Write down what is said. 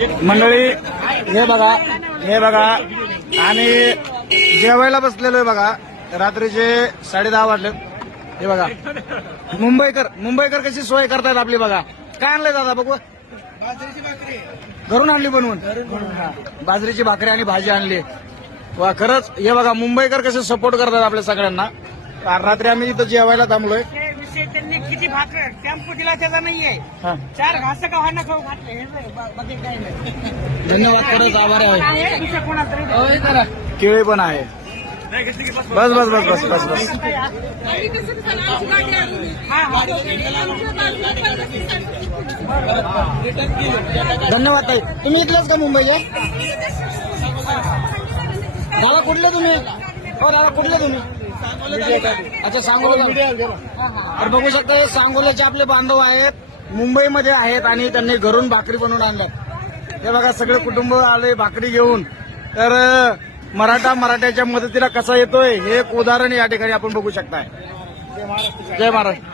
मंडळी हे बघा आणि जेवायला बसलेलो आहे बघा. रात्रीचे 10:30 वाजले. हे बघा मुंबईकर कशी सोय करतायत आपली बघा. काय आणलंय दादा बघू. बाजरीची भाकरी घरून आणली बनवून. बाजरीची भाकरी आणि भाजी आणली. वा खरंच हे बघा मुंबईकर कसे सपोर्ट करतात आपल्या सगळ्यांना. रात्री आम्ही इथं जेवायला थांबलोय. विषय त्यांनी किती भाकर टेम्पो दिला त्याचा नाहीये. हा. 4 घास का खाणं खाऊ घातले हे बाकी काही नाही. धन्यवाद खरंच आभार आहे. दुसऱ्या कोणाचं केळी पण आहे. बस बस बस बस बस बस धन्यवाद ताई. तुम्ही इथलेच का मुंबईचे. दादा कुठले तुम्ही. हो दादा कुठले तुम्ही. अच्छा सांगोला. तर बघू शकता हे सांगोल्याचे आपले बांधव आहेत. मुंबईमध्ये आहेत आणि त्यांनी घरून भाकरी बनवून आणल्यात. हे बघा सगळे कुटुंब आले भाकरी घेऊन. तर मराठ्याच्या मदतीला कसा येतोय हे एक उदाहरण या ठिकाणी आपण बघू शकताय. जय महाराष्ट्र.